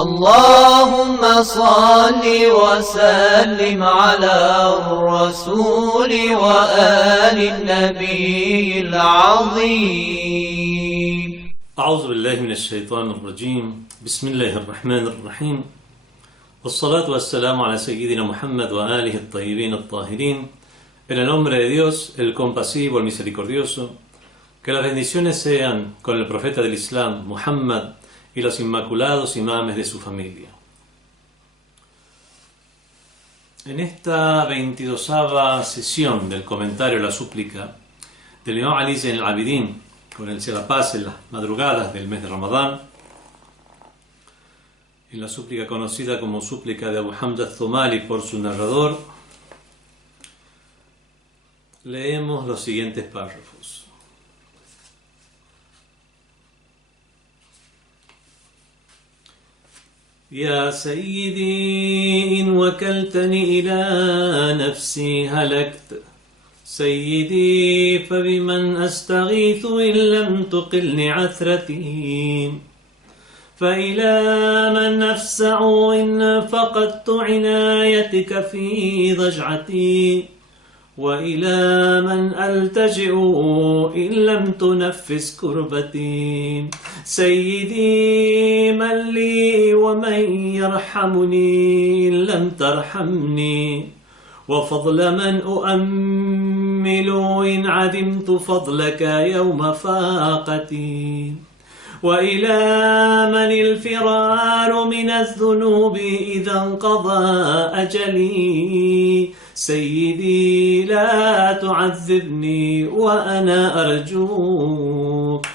اللهم صل وسلم على الرسول وآل النبي العظيم. أعوذ بالله من الشيطان الرجيم. بسم الله الرحمن الرحيم. والصلاة والسلام على سيدنا Muhammad وآله الطيبين الطاهرين. En el nombre de Dios, el compasivo, el misericordioso, que las bendiciones sean con el profeta del Islam, Muhammad, y los inmaculados imames de su familia. En esta 22ª sesión del comentario a la súplica del Imam Ali Zayn al-Abidin, con el sea la paz en las madrugadas del mes de Ramadán, en la súplica conocida como súplica de Abu Hamza al-Thumali por su narrador, leemos los siguientes párrafos. يا سيدي إن وكلتني إلى نفسي هلكت سيدي فبمن أستغيث إن لم تقلني عثرتي فإلى من أفزع إن فقدت عنايتك في ضجعتي وإلى من ألتجئ إن لم تنفس كربتي سيدي من لي ومن يرحمني إن لم ترحمني وفضل من أؤمل إن عدمت فضلك يوم فاقتي وإلى من الفرار من الذنوب إذا انقضى أجلي سيدي لا تعذبني وأنا أرجوك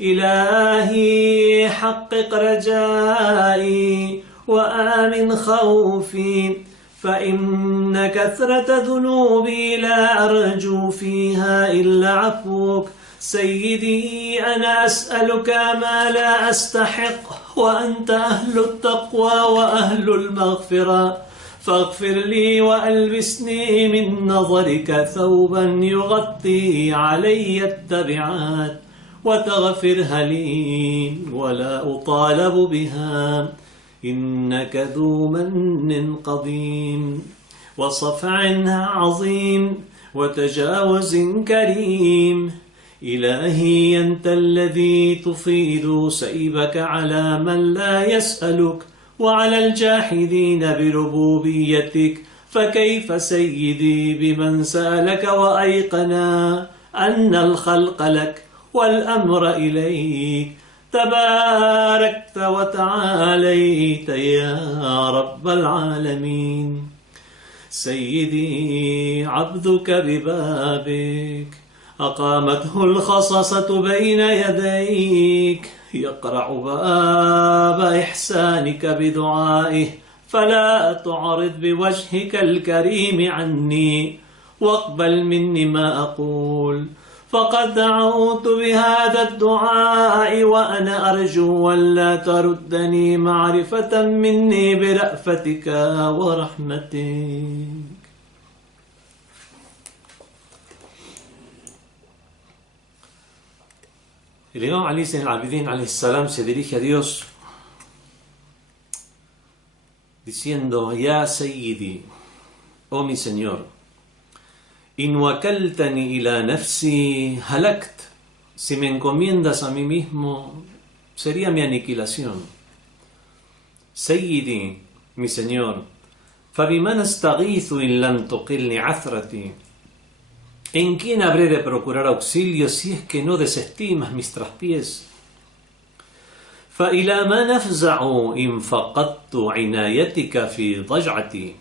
إلهي حقق رجائي وآمن خوفي فإن كثرة ذنوبي لا أرجو فيها إلا عفوك سيدي أنا أسألك ما لا أستحق وأنت أهل التقوى وأهل المغفرة فاغفر لي وألبسني من نظرك ثوبا يغطي علي التبعات وتغفرها لي ولا أطالب بها إنك ذو من قديم وصفع عظيم وتجاوز كريم إلهي أنت الذي تفيض سيبك على من لا يسألك وعلى الجاحدين بربوبيتك فكيف سيدي بمن سألك وأيقنا أن الخلق لك والأمر إليك تباركت وتعاليت يا رب العالمين سيدي عبدك ببابك أقامته الخصصة بين يديك يقرع باب إحسانك بدعائه فلا تعرض بوجهك الكريم عني واقبل مني ما أقول فقد دعوت بهذا الدعاء وأنا أرجو ولا تردني معرفة مني برأفتك ورحمتك. El Imam Ali Zayn al-Abidin alayhi salam se dirige a Dios diciendo: Ya Sayyidi, oh mi Señor, in wakaltani ila nafsi halakt, si me encomiendas a mí mismo sería mi aniquilación. Sayyidi, mi Señor, fabiman astaghithu in lam tuqilni athrati, ¿en quién habré de procurar auxilio si es que no desestimas mis traspiés? فإلى من أفزع إن فقدت عنايتك في ضجعتي,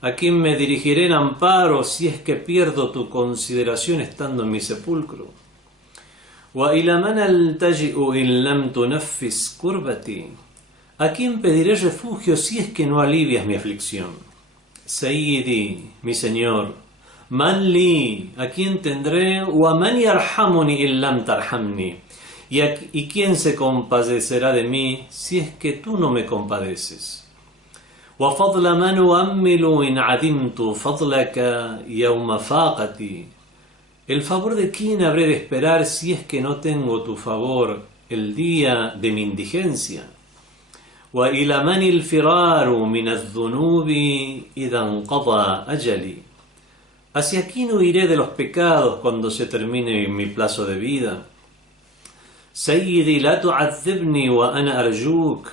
¿a quién me dirigiré en amparo si es que pierdo tu consideración estando en mi sepulcro? وإلى من ألتجئ إن لم تنفس كربتي, ¿a quién pediré refugio si es que no alivias mi aflicción? Sayyidi, mi Señor, Man li, ¿a quién tendré? Wa man yarhamuni in lam tarhamni, ¿y quién se compadecerá de mí si es que tú no me compadeces? Wa fadla man uammilu in adimtu fadlaka yawma faqati, ¿el favor de quién habré de esperar si es que no tengo tu favor el día de mi indigencia? وإلى من الفرار من الذنوب إذا انقضى أجلي. ¿Hacia quién huiré de los pecados cuando se termine mi plazo de vida? Sayyidi la tu'adhibni wa ana arjuk.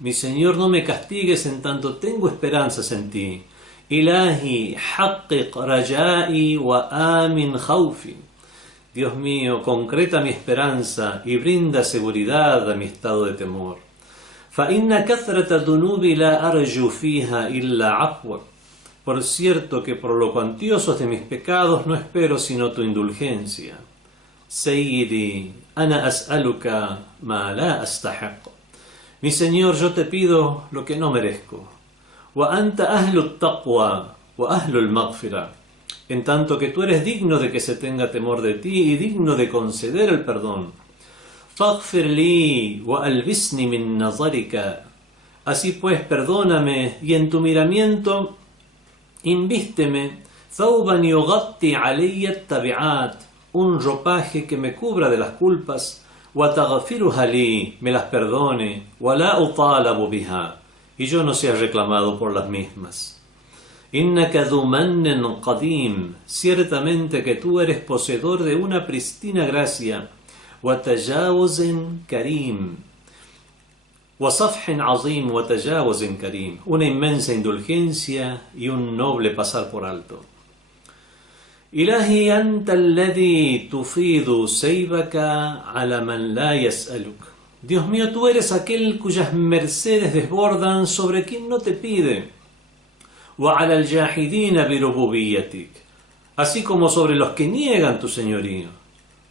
Mi Señor, no me castigues en tanto tengo esperanzas en ti. Ilahi haqqiq rajai wa amin khawfi. Dios mío, concreta mi esperanza y brinda seguridad a mi estado de temor. فإن كثرة الذنوب لا أرجو فيها إلا عفوك. Por cierto que por lo cuantiosos de mis pecados no espero sino tu indulgencia. Sayyidi, ana as'aluka ma la astahiq. Mi Señor, yo te pido lo que no merezco. Wa anta ahlu at-taqwa wa ahlu al-maghfira. En tanto que tú eres digno de que se tenga temor de ti y digno de conceder el perdón. Faghfir li wa albisni min nazarika. Así pues, perdóname y en tu miramiento invísteme thawban yughatti alayya at-tabi'at, un ropaje que me cubra de las culpas, wa taghfiruha li, me las perdone, wa la utalabu biha, y yo no sea reclamado por las mismas. Innaka dhu mannin qadim, ciertamente que tú eres poseedor de una pristina gracia, wa tajawuzin karim, وصفح عظيم وتجاوز كريم, una inmensa indulgencia y un noble pasar por alto. إلهي أنت الذي تفيض سيبك على من لا يسألك. Dios mío, tú eres aquel cuyas mercedes desbordan sobre quien no te pide. وعلى الجاحدين بربوبيتك, así como sobre los que niegan tu señorío.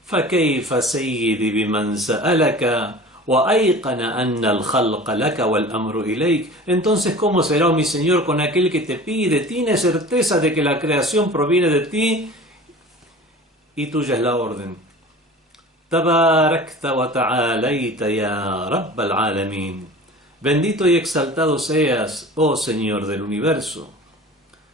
فكيف سيدي بمن سألك وأيقن أن الخلق لك والأمر إليك. Entonces, ¿cómo será, mi Señor, con aquel que te pide, tiene certeza de que la creación proviene de ti y tuya es la orden? Tabarakta wa ta'alayta ya Rabbal Alamin. Bendito y exaltado seas, oh Señor del universo.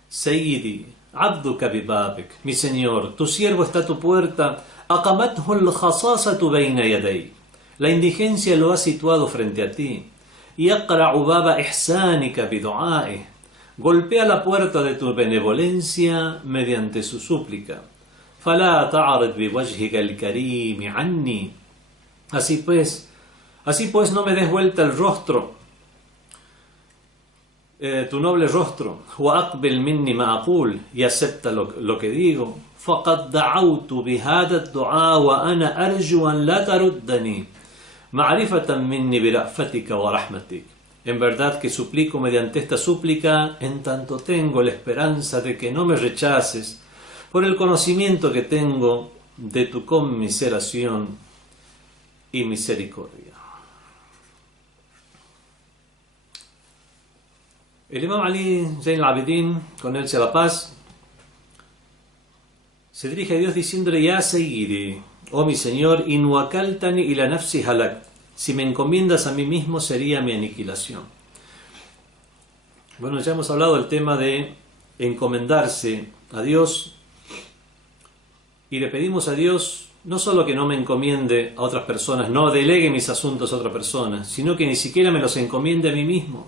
Sayyidi, abduka bibabik. Mi Señor, tu siervo está a tu puerta. Aqamathu al-khasasatu bayna yaday. La indigencia lo ha situado frente a ti. Yaqra'u baba ihsanika bidu'aih. Golpea la puerta de tu benevolencia mediante su súplica. Fala ta'rid biwajhika al-karim anni. Así pues, no me des vuelta el rostro, tu noble rostro. Wa aqbil minni ma aqul, y acepta lo que digo. Faqad da'awtu bihada ad-du'a wa ana arju an la taruddani. Ma'rifatan minni bira'fatika wa rahmatik. En verdad que suplico mediante esta súplica, en tanto tengo la esperanza de que no me rechaces, por el conocimiento que tengo de tu conmiseración y misericordia. El Imam Ali Zain al-Abidin, con él sea la paz, se dirige a Dios diciéndole: Ya Sayyidi, oh mi Señor, in wakaltani ila nafsi halak. Si me encomiendas a mí mismo sería mi aniquilación. Bueno, ya hemos hablado del tema de encomendarse a Dios y le pedimos a Dios no solo que no me encomiende a otras personas, no delegue mis asuntos a otra persona, sino que ni siquiera me los encomiende a mí mismo.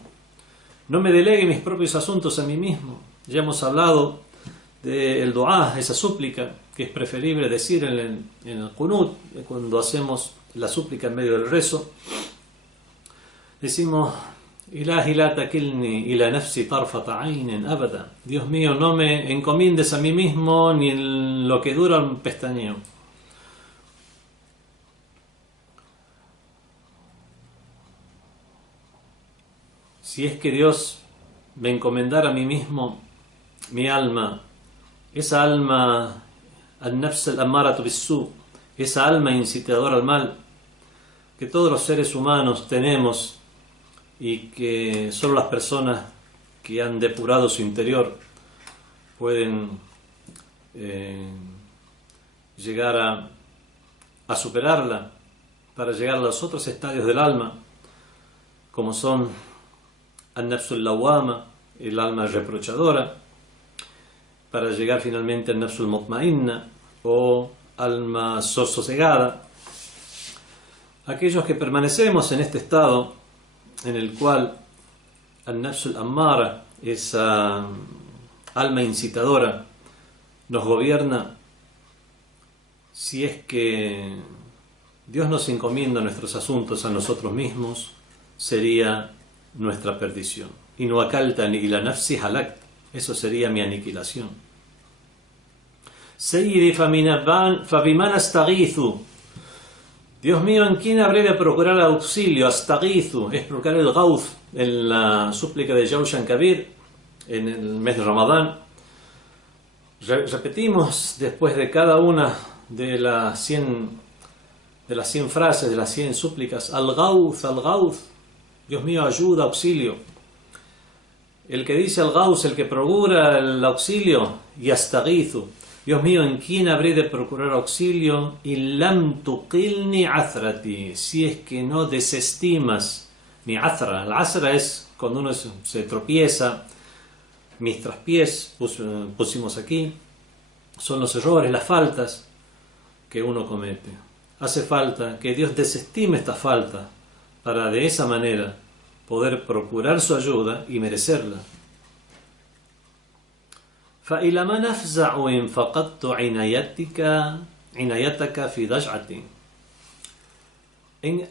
No me delegue mis propios asuntos a mí mismo. Ya hemos hablado del du'a, esa súplica que es preferible decir en el qunut, cuando hacemos la súplica en medio del rezo. Decimos: Ilahi la takilni ila nafsi tarfata aynin abada. Dios mío, no me encomiendes a mí mismo ni en lo que dura un pestañeo. Si es que Dios me encomendara a mí mismo, mi alma, esa alma al-nafs al-ammaratu bis-su, esa alma incitadora al mal que todos los seres humanos tenemos y que solo las personas que han depurado su interior pueden llegar a superarla para llegar a los otros estadios del alma, como son al-nafs al-lawama, el alma reprochadora, para llegar finalmente al nafs al-mutmainna o alma sosegada. Aquellos que permanecemos en este estado en el cual al-nafs al-ammara, esa alma incitadora, nos gobierna, si es que Dios nos encomienda nuestros asuntos a nosotros mismos, sería nuestra perdición. Y no akaltani ila nafsi halakt, eso sería mi aniquilación. Sayyidi fabiman astaghithu, Dios mío, ¿en quién habré de procurar auxilio? Astaghithu es procurar el gauth en la súplica de Jawshan Kabir en el mes de Ramadán. Repetimos después de cada una de las 100 frases, de las 100 súplicas, al-Gauth, al-Gauth, Dios mío, ayuda, auxilio. El que dice al-Gauth, el que procura el auxilio, yastaghithu, Dios mío, ¿en quién habré de procurar auxilio? Y lam tuqilni athrati, si es que no desestimas mi athra. El athra es cuando uno se tropieza, mis traspiés, pusimos aquí, son los errores, las faltas que uno comete. Hace falta que Dios desestime esta falta para de esa manera poder procurar su ayuda y merecerla. فإلى من أفزع إن فقدت عنايتك في ضجعتي.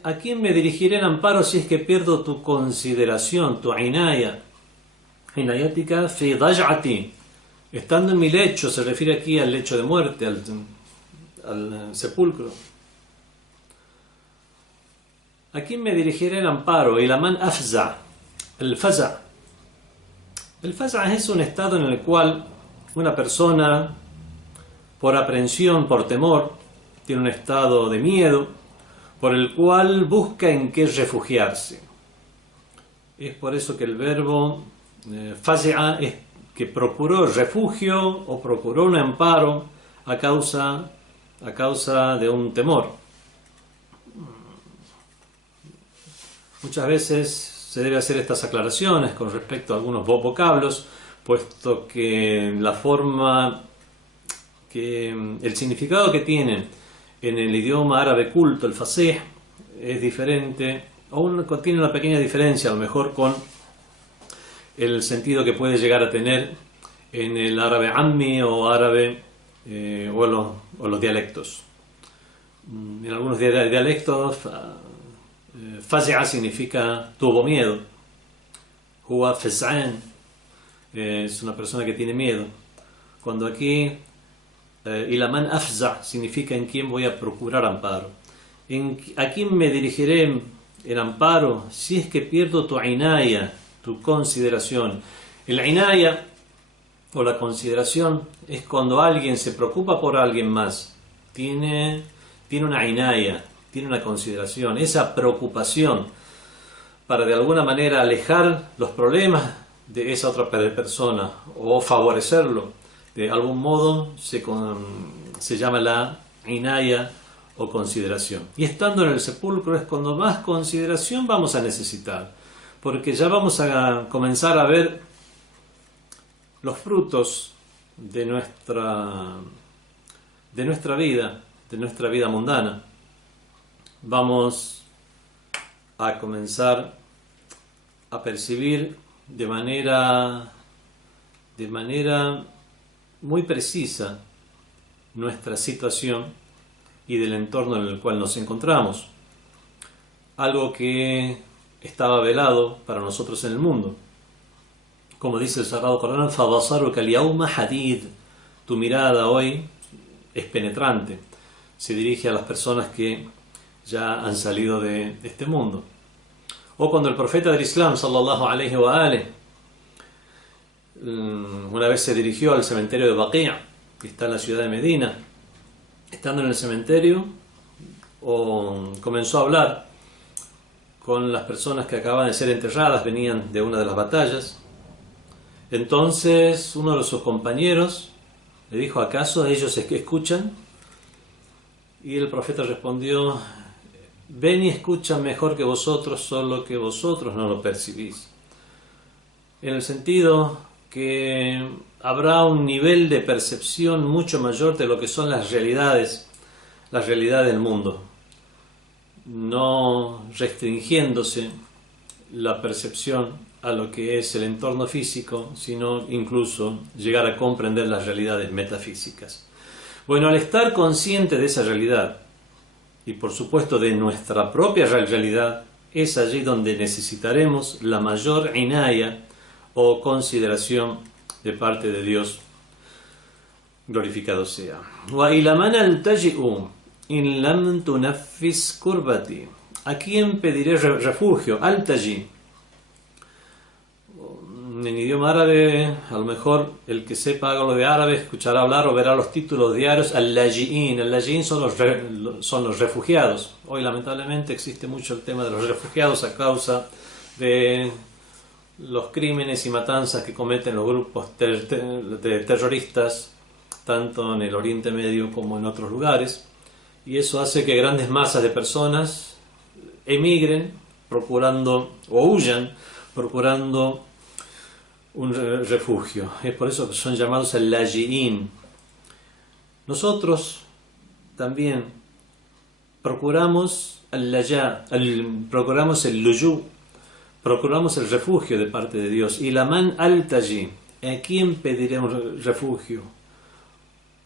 ¿A quién me dirigiré en amparo si es que pierdo tu consideración, tu inaya? Inayatika fi ضجعتي. Estando en mi lecho, se refiere aquí al lecho de muerte, al sepulcro. ¿A quién me dirigiré en amparo? إلى من أفزع. El faza' es un estado en el cual una persona, por aprensión, por temor, tiene un estado de miedo, por el cual busca en qué refugiarse. Es por eso que el verbo fazi'a es que procuró refugio o procuró un amparo a causa de un temor. Muchas veces se debe hacer estas aclaraciones con respecto a algunos vocablos, puesto que la forma, el significado que tienen en el idioma árabe culto, el fasih, es diferente, o tiene una pequeña diferencia a lo mejor con el sentido que puede llegar a tener en el árabe ammi o árabe o los dialectos. En algunos dialectos fazi'a significa tuvo miedo, huwa faz'an es una persona que tiene miedo, cuando aquí ila man afza' significa en quién voy a procurar amparo, a quién me dirigiré en amparo si es que pierdo tu inaya, tu consideración. El inaya o la consideración es cuando alguien se preocupa por alguien más, tiene una inaya, tiene una consideración, esa preocupación para de alguna manera alejar los problemas de esa otra persona o favorecerlo. De algún modo se llama la inaya o consideración. Y estando en el sepulcro es cuando más consideración vamos a necesitar, porque ya vamos a comenzar a ver los frutos de nuestra vida mundana. Vamos a comenzar a percibir de manera muy precisa nuestra situación y del entorno en el cual nos encontramos. Algo que estaba velado para nosotros en el mundo. Como dice el Sagrado Corán, فَبَصَرُكَ الْيَوْمَ حَدِيدٌ, tu mirada hoy es penetrante. Se dirige a las personas que ya han salido de este mundo. O cuando el profeta del Islam, sallallahu alayhi wa alih, una vez se dirigió al cementerio de Baqi', que está en la ciudad de Medina. Estando en el cementerio, comenzó a hablar con las personas que acababan de ser enterradas, venían de una de las batallas. Entonces uno de sus compañeros le dijo: ¿acaso ellos escuchan? Y el profeta respondió: ven y escuchan mejor que vosotros, solo que vosotros no lo percibís. En el sentido que habrá un nivel de percepción mucho mayor de lo que son las realidades del mundo, no restringiéndose la percepción a lo que es el entorno físico, sino incluso llegar a comprender las realidades metafísicas. Bueno, al estar consciente de esa realidad, y por supuesto de nuestra propia realidad, es allí donde necesitaremos la mayor inaya o consideración de parte de Dios, glorificado sea. وَإِلَى مَنْ أَلْتَجِئُ إِنْ لَمْ تُنَفِّسْ كُرْبَتِي. ¿A quién pediré refugio? Al-Taji. En idioma árabe, a lo mejor el que sepa algo de árabe escuchará hablar o verá los títulos diarios al-Laji'in. Al-Laji'in son los refugiados. Hoy lamentablemente existe mucho el tema de los refugiados a causa de los crímenes y matanzas que cometen los grupos de terroristas, tanto en el Oriente Medio como en otros lugares. Y eso hace que grandes masas de personas emigren procurando o huyan procurando un refugio. Es por eso que son llamados al-Laji'in. Nosotros también procuramos procuramos el luju, procuramos el refugio de parte de Dios. Y la man al-Taji, ¿a quién pediré un refugio?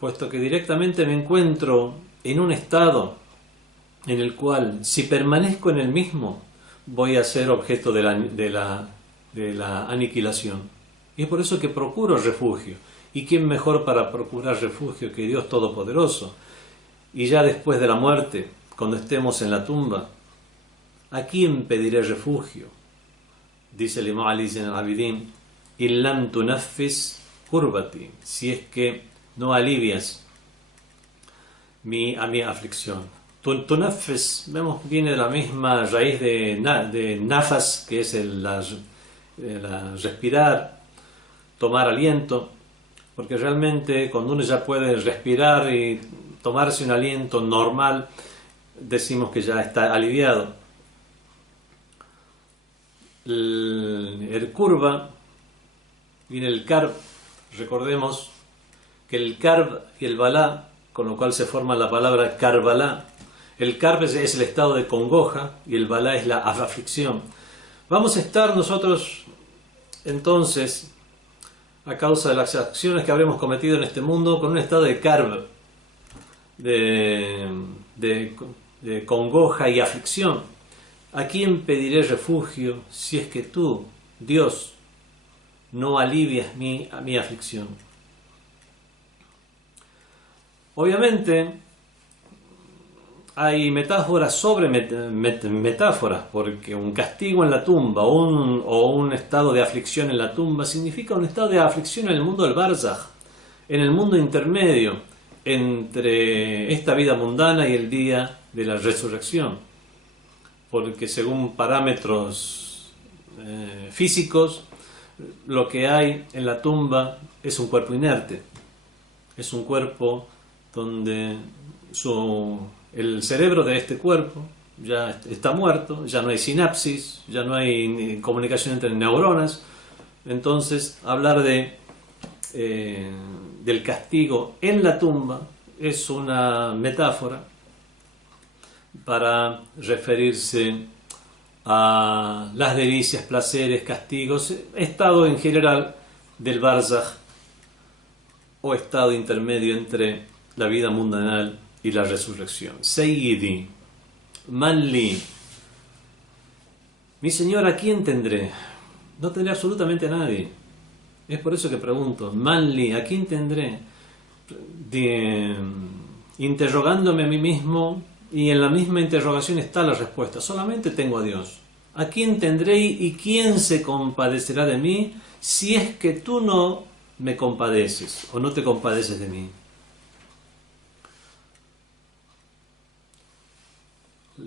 Puesto que directamente me encuentro en un estado en el cual, si permanezco en el mismo, voy a ser objeto de la aniquilación. Y es por eso que procuro refugio. ¿Y quién mejor para procurar refugio que Dios Todopoderoso? Y ya después de la muerte, cuando estemos en la tumba, ¿a quién pediré refugio? Dice el Imam Ali Zain al-Abidin: "Illam tunaffis kurbati", si es que no alivias a mi aflicción. Tunaffis, vemos, viene de la misma raíz de nafas, que es respirar, tomar aliento, porque realmente cuando uno ya puede respirar y tomarse un aliento normal, decimos que ya está aliviado. El kurba, viene el karb, recordemos que el karb y el balá, con lo cual se forma la palabra karbalá. El karb es el estado de congoja y el balá es la aflicción. Vamos a estar nosotros entonces, a causa de las acciones que habremos cometido en este mundo, con un estado de karb, de congoja y aflicción. ¿A quién pediré refugio si es que tú, Dios, no alivias mi aflicción? Obviamente hay metáforas sobre metáforas, porque un castigo en la tumba o un estado de aflicción en la tumba significa un estado de aflicción en el mundo del barzaj, en el mundo intermedio entre esta vida mundana y el día de la resurrección, porque según parámetros físicos, lo que hay en la tumba es un cuerpo inerte, es un cuerpo donde el cerebro de este cuerpo ya está muerto, ya no hay sinapsis, ya no hay comunicación entre neuronas. Entonces, hablar del castigo en la tumba es una metáfora para referirse a las delicias, placeres, castigos, estado en general del barzaj o estado intermedio entre la vida mundanal y la resurrección. Sayyidi, Manli, mi Señor, ¿a quién tendré? No tendré absolutamente a nadie. Es por eso que pregunto, Manli, ¿a quién tendré? Interrogándome a mí mismo, y en la misma interrogación está la respuesta. Solamente tengo a Dios. ¿A quién tendré y quién se compadecerá de mí si es que tú no me compadeces o no te compadeces de mí?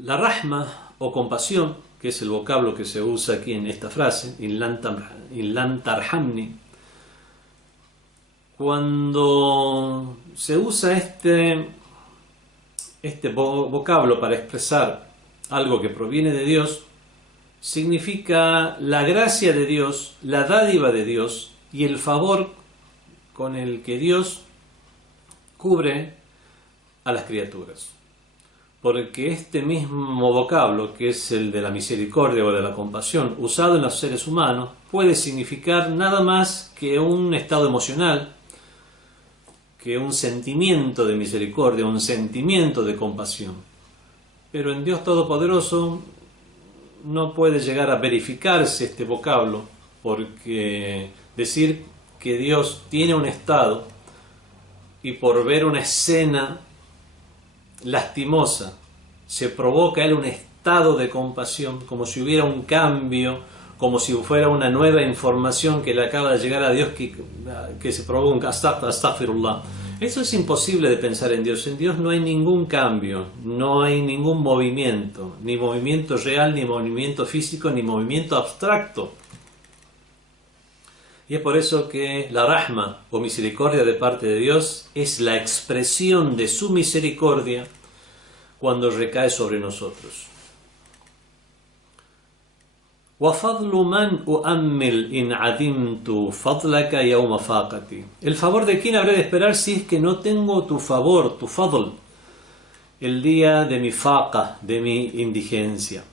La rahma o compasión, que es el vocablo que se usa aquí en esta frase, in lam tarhamni, cuando se usa este vocablo para expresar algo que proviene de Dios, significa la gracia de Dios, la dádiva de Dios y el favor con el que Dios cubre a las criaturas. porque este mismo vocablo, que es el de la misericordia o de la compasión, usado en los seres humanos, puede significar nada más que un estado emocional, que un sentimiento de misericordia, un sentimiento de compasión. Pero en Dios Todopoderoso no puede llegar a verificarse este vocablo, porque decir que Dios tiene un estado y por ver una escena lastimosa se provoca él un estado de compasión, como si hubiera un cambio, como si fuera una nueva información que le acaba de llegar a Dios que se provoca un astaghfirullah. Eso es imposible de pensar en Dios. En Dios no hay ningún cambio, no hay ningún movimiento, ni movimiento real, ni movimiento físico, ni movimiento abstracto. Y es por eso que la rahma o misericordia de parte de Dios es la expresión de su misericordia cuando recae sobre nosotros. وَفَضْلُ مَنْ أُؤَمِّلْ إِنْ عَدِمْتُ فَضْلَكَ يَوْمَ فَاقَتِي. El favor de quién habré de esperar si es que no tengo tu favor, tu fadl, el día de mi faqa, de mi indigencia.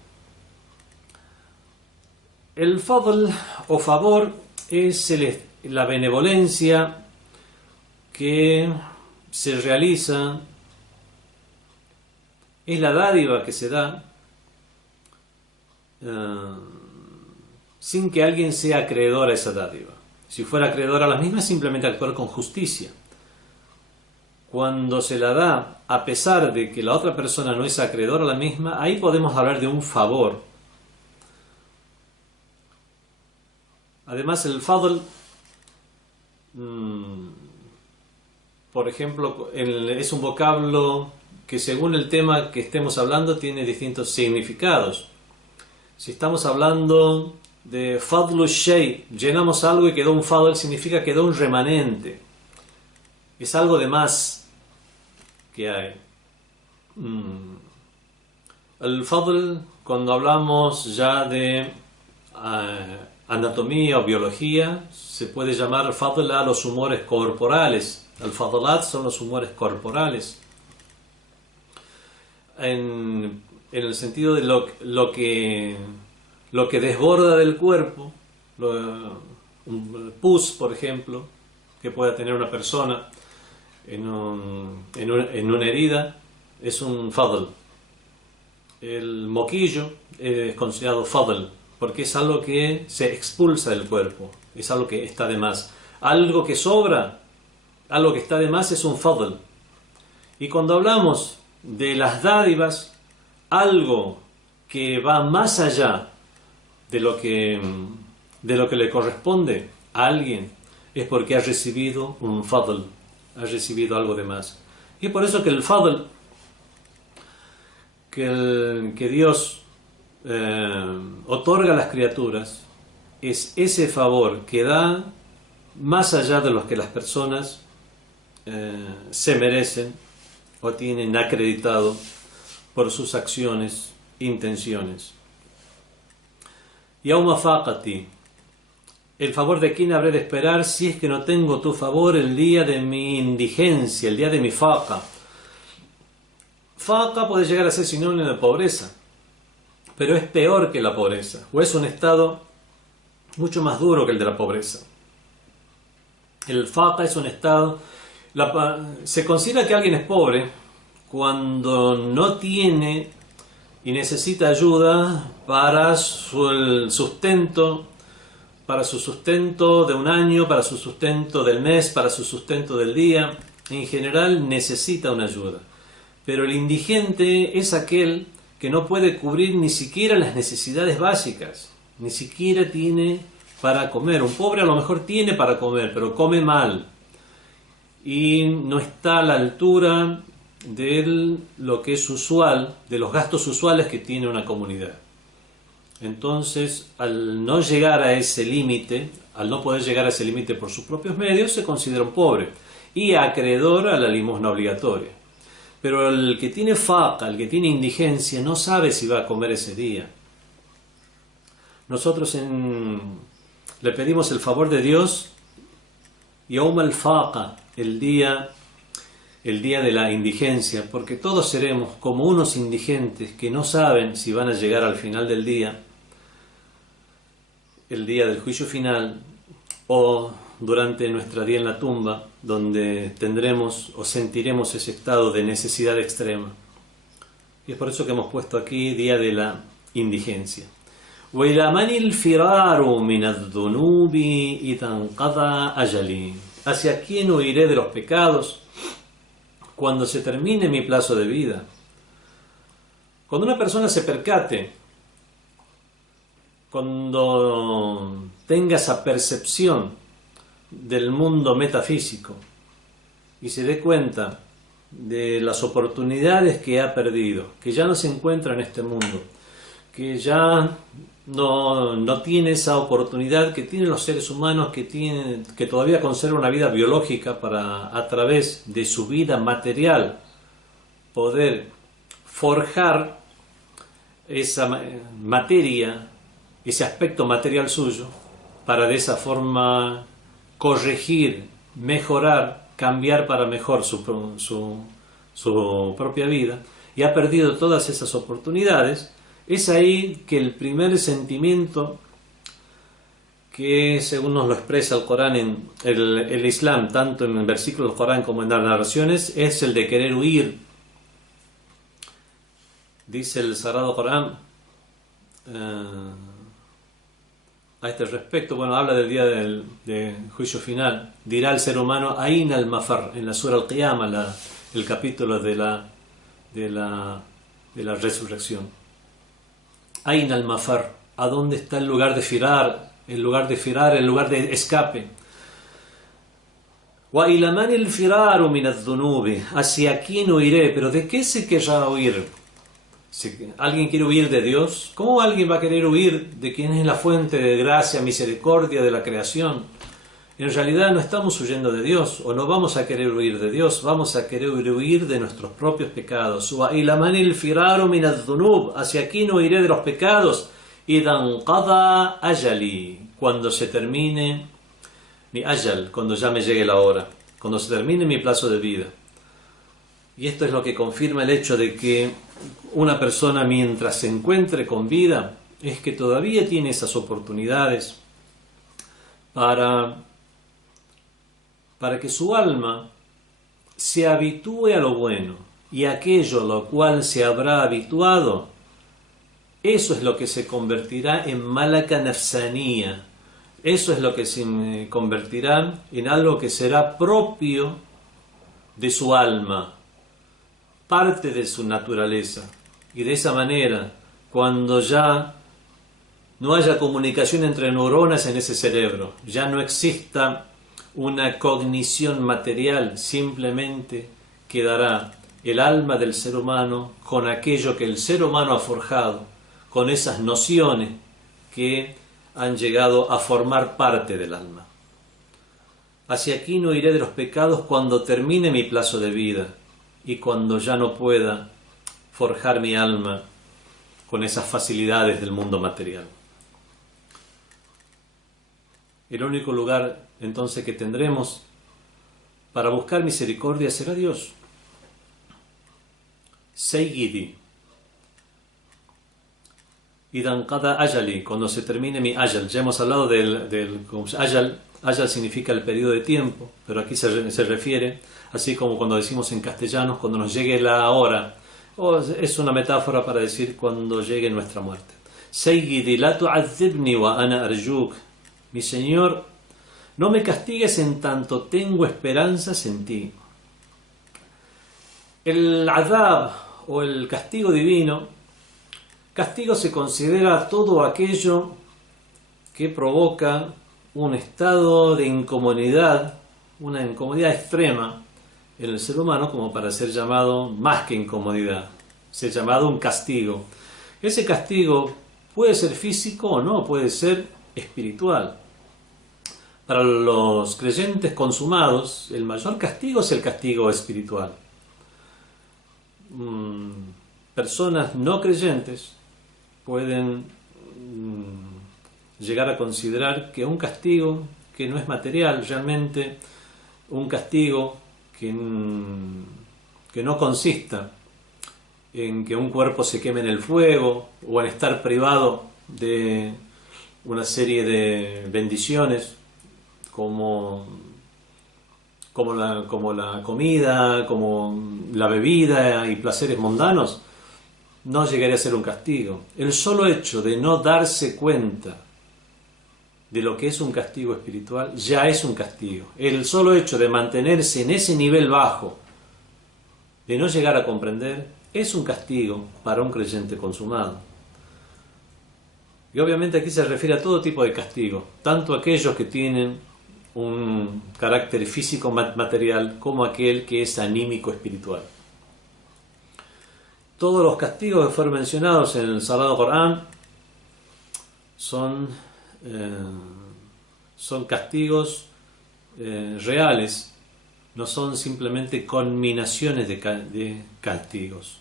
El fadl o favor es la benevolencia que se realiza, es la dádiva que se da sin que alguien sea acreedor a esa dádiva. Si fuera acreedor a la misma, simplemente actuar con justicia. Cuando se la da a pesar de que la otra persona no es acreedor a la misma, ahí podemos hablar de un favor. Además, el fadl, por ejemplo, es un vocablo que según el tema que estemos hablando tiene distintos significados. Si estamos hablando de fadlu shay, llenamos algo y quedó un fadl, significa quedó un remanente. Es algo de más que hay. El fadl, cuando hablamos ya de anatomía o biología, se puede llamar fadl a los humores corporales. El fadlat son los humores corporales. En el sentido de lo que desborda del cuerpo, un pus, por ejemplo, que pueda tener una persona en una herida, es un fadl. El moquillo es considerado fadl, porque es algo que se expulsa del cuerpo, es algo que está de más. Algo que sobra, algo que está de más es un fadl. Y cuando hablamos de las dádivas, algo que va más allá de lo que le corresponde a alguien, es porque ha recibido un fadl, ha recibido algo de más. Y es por eso que el fadl que Dios otorga a las criaturas es ese favor que da más allá de los que las personas se merecen o tienen acreditado por sus acciones, intenciones. Yauma faqati, el favor de quién habré de esperar si es que no tengo tu favor el día de mi indigencia, el día de mi faqa. Faqa puede llegar a ser sinónimo de pobreza, pero es peor que la pobreza, o es un estado mucho más duro que el de la pobreza. El faqa es un estado, se considera que alguien es pobre cuando no tiene y necesita ayuda para su sustento de un año, para su sustento del mes, para su sustento del día. En general necesita una ayuda. Pero el indigente es aquel que no puede cubrir ni siquiera las necesidades básicas, ni siquiera tiene para comer. Un pobre a lo mejor tiene para comer, pero come mal y no está a la altura de lo que es usual, de los gastos usuales que tiene una comunidad. Entonces, al no llegar a ese límite, al no poder llegar a ese límite por sus propios medios, se considera un pobre y acreedor a la limosna obligatoria. Pero el que tiene faqa, el que tiene indigencia, no sabe si va a comer ese día. Nosotros le pedimos el favor de Dios, Yawm al-Faqa, el día el día de la indigencia, porque todos seremos como unos indigentes que no saben si van a llegar al final del día, el día del juicio final, o durante nuestra día en la tumba, donde tendremos o sentiremos ese estado de necesidad extrema. Y es por eso que hemos puesto aquí día de la indigencia. وَإِلَى مَنِ الْفِرَارُ مِنَ الذُّنُوبِ إِذَا انقضى أَجَلِي. ¿Hacia quién huiré de los pecados cuando se termine mi plazo de vida? Cuando una persona se percate, cuando tenga esa percepción del mundo metafísico y se dé cuenta de las oportunidades que ha perdido, que ya no se encuentra en este mundo, que ya no tiene esa oportunidad que tienen los seres humanos que todavía conservan una vida biológica para, a través de su vida material, poder forjar esa materia, ese aspecto material suyo, para de esa forma corregir, mejorar, cambiar para mejor su propia vida, y ha perdido todas esas oportunidades. Es ahí que el primer sentimiento que, según nos lo expresa el Corán, en el Islam, tanto en el versículo del Corán como en las narraciones, es el de querer huir. Dice el Sagrado Corán a este respecto, habla del día del juicio final. Dirá el ser humano, Ain al-Mafar, en la Sura al-Qiyamah, el capítulo de la resurrección. Ain al-Mafar, ¿a dónde está el lugar de firar, el lugar de escape? Wa ila man al-firaru min adh-dhunubi, ¿hacia quién huiré? ¿Pero de qué se querrá huir? Si alguien quiere huir de Dios, ¿cómo alguien va a querer huir de quien es la fuente de gracia, misericordia de la creación? En realidad no estamos huyendo de Dios, o no vamos a querer huir de Dios, vamos a querer huir de nuestros propios pecados. ¿Hacia quién huiré de los pecados? Cuando se termine mi ajal, cuando ya me llegue la hora, cuando se termine mi plazo de vida. Y esto es lo que confirma el hecho de que una persona, mientras se encuentre con vida, es que todavía tiene esas oportunidades para que su alma se habitúe a lo bueno, y aquello a lo cual se habrá habituado, eso es lo que se convertirá en malaka nafsanía, eso es lo que se convertirá en algo que será propio de su alma, parte de su naturaleza. Y de esa manera, cuando ya no haya comunicación entre neuronas en ese cerebro, ya no exista una cognición material, simplemente quedará el alma del ser humano con aquello que el ser humano ha forjado, con esas nociones que han llegado a formar parte del alma. Hacia aquí no iré de los pecados cuando termine mi plazo de vida y cuando ya no pueda forjar mi alma con esas facilidades del mundo material. El único lugar entonces que tendremos para buscar misericordia será Dios. Sayyidi, Idan qada ajali, cuando se termine mi ajal. Ya hemos hablado del ajal. Ajal significa el periodo de tiempo, pero aquí se refiere, así como cuando decimos en castellano, cuando nos llegue la hora, es una metáfora para decir cuando llegue nuestra muerte. Sayyidi, la tu'adhibni wa ana arjuk. Mi Señor, no me castigues en tanto tengo esperanzas en ti. El adab o el castigo divino, castigo se considera todo aquello que provoca un estado de incomodidad, una incomodidad extrema en el ser humano, como para ser llamado más que incomodidad, ser llamado un castigo. Ese castigo puede ser físico o no, puede ser espiritual. Para los creyentes consumados, el mayor castigo es el castigo espiritual. Personas no creyentes pueden llegar a considerar que un castigo que no es material, realmente un castigo que no consista en que un cuerpo se queme en el fuego o en estar privado de una serie de bendiciones como la comida, como la bebida y placeres mundanos, no llegaría a ser un castigo. El solo hecho de no darse cuenta de lo que es un castigo espiritual ya es un castigo. El solo hecho de mantenerse en ese nivel bajo, de no llegar a comprender, es un castigo para un creyente consumado. Y obviamente aquí se refiere a todo tipo de castigo, tanto aquellos que tienen un carácter físico material como aquel que es anímico espiritual. Todos los castigos que fueron mencionados en el Sagrado Corán son castigos reales, no son simplemente conminaciones de castigos.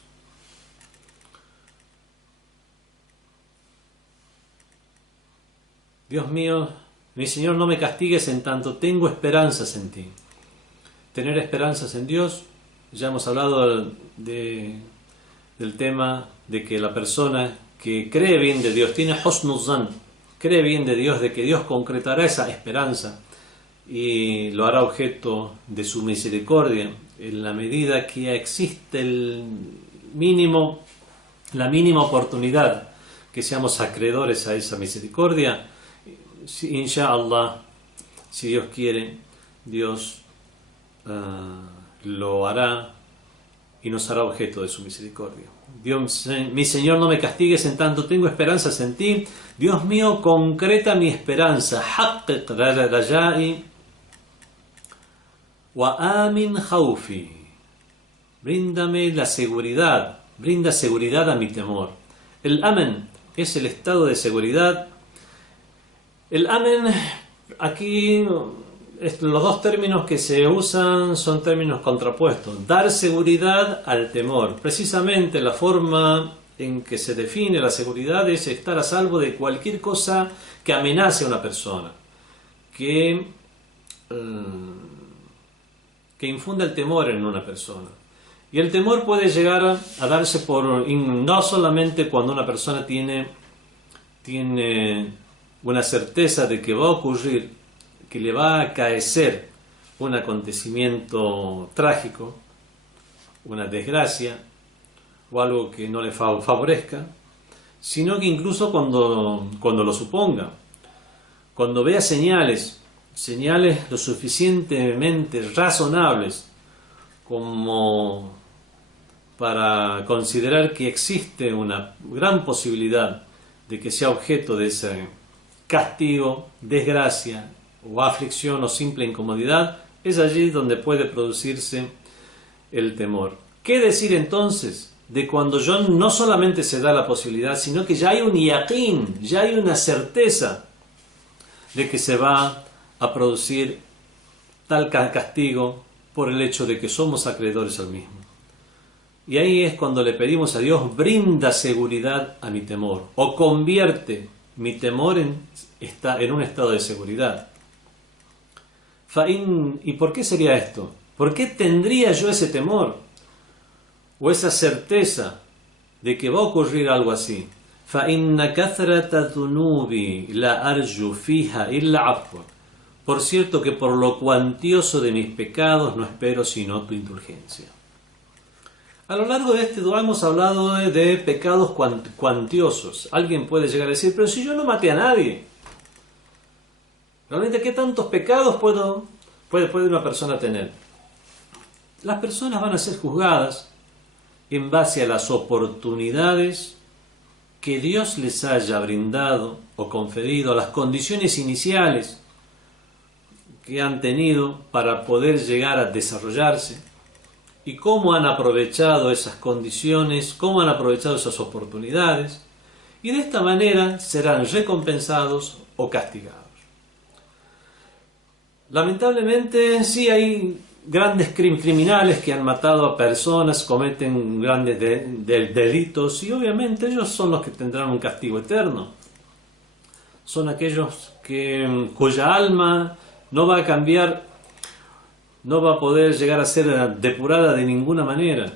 Dios mío, mi Señor, no me castigues en tanto tengo esperanzas en ti. Tener esperanzas en Dios, ya hemos hablado del tema de que la persona que cree bien de Dios, tiene husnul zan, cree bien de Dios, de que Dios concretará esa esperanza y lo hará objeto de su misericordia en la medida que existe la mínima oportunidad que seamos acreedores a esa misericordia. Insha'Allah, si Dios quiere, Dios lo hará y nos hará objeto de su misericordia. Dios, mi Señor, no me castigues en tanto tengo esperanzas en ti. Dios mío, concreta mi esperanza. Haqqiq raja'i wa amin khawfi. Bríndame la seguridad, brinda seguridad a mi temor. El amen es el estado de seguridad. El amen, aquí los dos términos que se usan son términos contrapuestos. Dar seguridad al temor. Precisamente la forma en que se define la seguridad es estar a salvo de cualquier cosa que amenace a una persona, que infunda el temor en una persona. Y el temor puede llegar a darse no solamente cuando una persona tiene una certeza de que va a ocurrir, que le va a acaecer un acontecimiento trágico, una desgracia o algo que no le favorezca, sino que incluso cuando lo suponga, cuando vea señales lo suficientemente razonables como para considerar que existe una gran posibilidad de que sea objeto de ese castigo, desgracia o aflicción o simple incomodidad, es allí donde puede producirse el temor. ¿Qué decir entonces de cuando no solamente se da la posibilidad, sino que ya hay un yaqín, ya hay una certeza de que se va a producir tal castigo por el hecho de que somos acreedores al mismo? Y ahí es cuando le pedimos a Dios: brinda seguridad a mi temor, o convierte mi temor en un estado de seguridad. ¿Y por qué sería esto? ¿Por qué tendría yo ese temor o esa certeza de que va a ocurrir algo así? فَإِنَّ كَثْرَةَ ذُنُوبِي لَا أَرْجُو فِيهَا إِلَّا عَفْوًا. Por cierto que por lo cuantioso de mis pecados no espero sino tu indulgencia. A lo largo de este dúa hemos hablado de pecados cuantiosos. Alguien puede llegar a decir: pero si yo no maté a nadie, ¿realmente qué tantos pecados puede una persona tener? Las personas van a ser juzgadas en base a las oportunidades que Dios les haya brindado o conferido, a las condiciones iniciales que han tenido para poder llegar a desarrollarse, y cómo han aprovechado esas condiciones, cómo han aprovechado esas oportunidades, y de esta manera serán recompensados o castigados. Lamentablemente sí hay grandes criminales que han matado a personas, cometen grandes delitos, y obviamente ellos son los que tendrán un castigo eterno. Son aquellos cuya alma no va a cambiar no va a poder llegar a ser depurada de ninguna manera.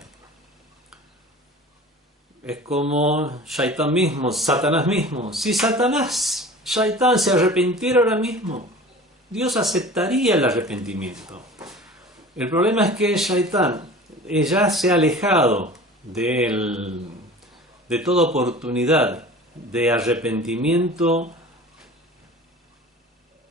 Es como Shaitán mismo, Satanás mismo. Si Satanás, Shaitán se arrepintiera ahora mismo, Dios aceptaría el arrepentimiento. El problema es que Shaitán ya se ha alejado de toda oportunidad de arrepentimiento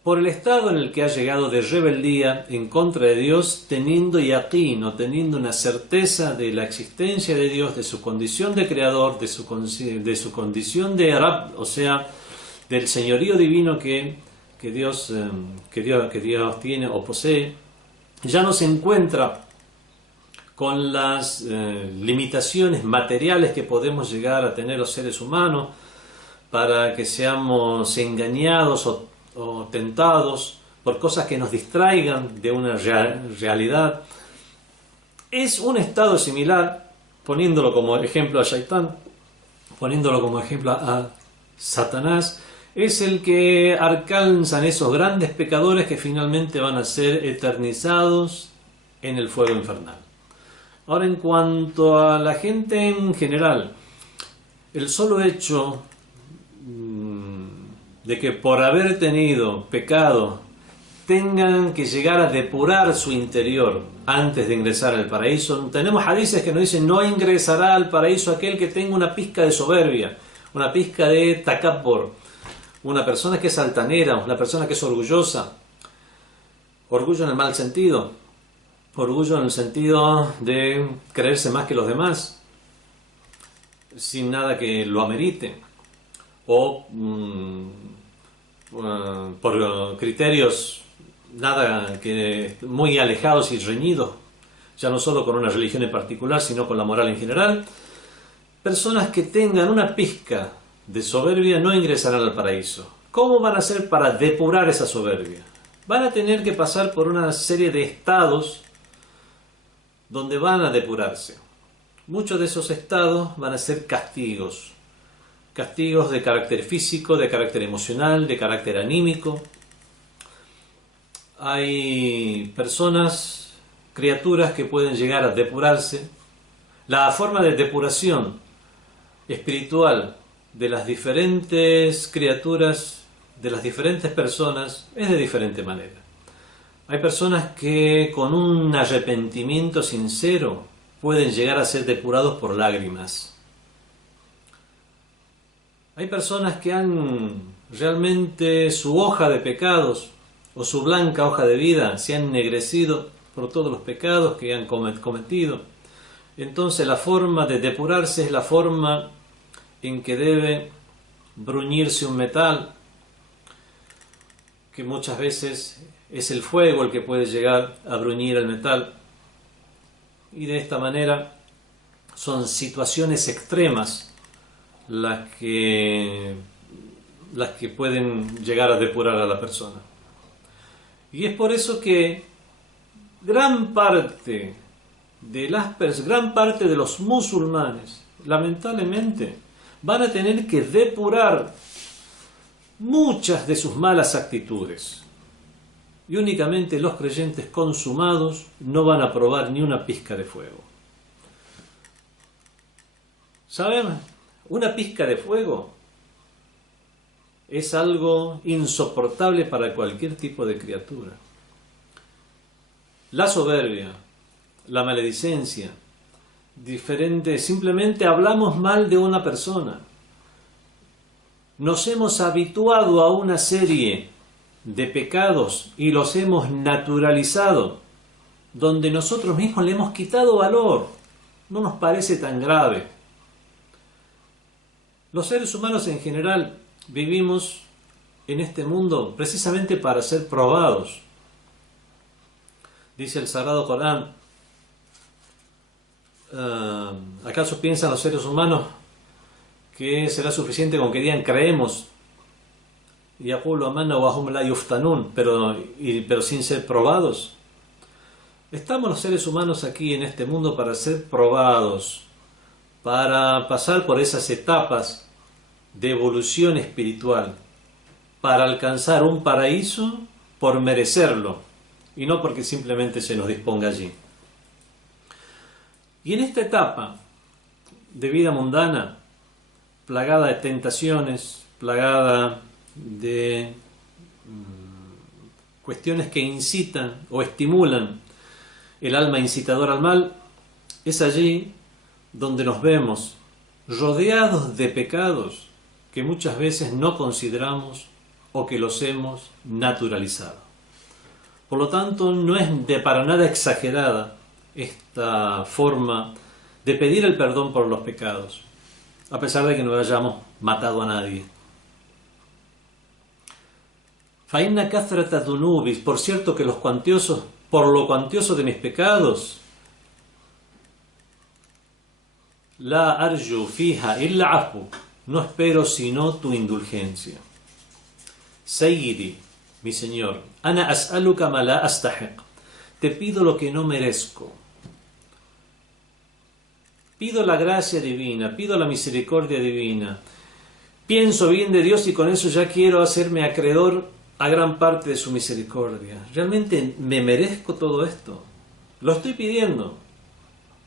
por el estado en el que ha llegado de rebeldía en contra de Dios, teniendo yaqín, o teniendo una certeza de la existencia de Dios, de su condición de creador, de su condición de Rab, o sea, del señorío divino que Dios tiene o posee. Ya no se encuentra con las limitaciones materiales que podemos llegar a tener los seres humanos para que seamos engañados o tentados por cosas que nos distraigan de una realidad. Es un estado similar, poniéndolo como ejemplo a Shaitán, poniéndolo como ejemplo a Satanás, es el que alcanzan esos grandes pecadores que finalmente van a ser eternizados en el fuego infernal. Ahora, en cuanto a la gente en general, el solo hecho de que por haber tenido pecado tengan que llegar a depurar su interior antes de ingresar al paraíso. Tenemos hadices que nos dicen: no ingresará al paraíso aquel que tenga una pizca de soberbia, una pizca de takabbur, una persona que es altanera, una persona que es orgullosa. Orgullo en el mal sentido, orgullo en el sentido de creerse más que los demás, sin nada que lo amerite, o por criterios nada que muy alejados y reñidos, ya no solo con una religión en particular, sino con la moral en general. Personas que tengan una pizca de soberbia no ingresarán al paraíso. ¿Cómo van a hacer para depurar esa soberbia? Van a tener que pasar por una serie de estados donde van a depurarse. Muchos de esos estados van a ser castigos. Castigos de carácter físico, de carácter emocional, de carácter anímico. Hay personas, criaturas que pueden llegar a depurarse. La forma de depuración espiritual de las diferentes criaturas, de las diferentes personas, es de diferente manera. Hay personas que con un arrepentimiento sincero pueden llegar a ser depurados por lágrimas. Hay personas que han realmente su hoja de pecados o su blanca hoja de vida se han ennegrecido por todos los pecados que han cometido. Entonces la forma de depurarse es la forma en que debe bruñirse un metal, que muchas veces es el fuego el que puede llegar a bruñir el metal. Y de esta manera son situaciones extremas las que pueden llegar a depurar a la persona. Y es por eso que gran parte de los musulmanes, lamentablemente, van a tener que depurar muchas de sus malas actitudes. Y únicamente los creyentes consumados no van a probar ni una pizca de fuego. ¿Saben? Una pizca de fuego es algo insoportable para cualquier tipo de criatura. La soberbia, la maledicencia, simplemente hablamos mal de una persona. Nos hemos habituado a una serie de pecados y los hemos naturalizado, donde nosotros mismos le hemos quitado valor. No nos parece tan grave. Los seres humanos en general vivimos en este mundo precisamente para ser probados. Dice el Sagrado Corán: ¿acaso piensan los seres humanos que será suficiente con que digan creemos? Yaqulu amanna wa hum la yuftanun, pero sin ser probados. Estamos los seres humanos aquí en este mundo para ser probados, para pasar por esas etapas de evolución espiritual, para alcanzar un paraíso por merecerlo, y no porque simplemente se nos disponga allí. Y en esta etapa de vida mundana, plagada de tentaciones, plagada de cuestiones que incitan o estimulan el alma incitadora al mal, es allí donde nos vemos rodeados de pecados que muchas veces no consideramos o que los hemos naturalizado. Por lo tanto, no es para nada exagerada esta forma de pedir el perdón por los pecados, a pesar de que no hayamos matado a nadie. Fainna kathrata dunubis, por cierto que por lo cuantioso de mis pecados, la arju fija illa afu, no espero sino tu indulgencia. Sayyidi, mi Señor, ana as'aluka ma la astahiq, te pido lo que no merezco. Pido la gracia divina, pido la misericordia divina. Pienso bien de Dios y con eso ya quiero hacerme acreedor a gran parte de su misericordia. ¿Realmente me merezco todo esto? Lo estoy pidiendo.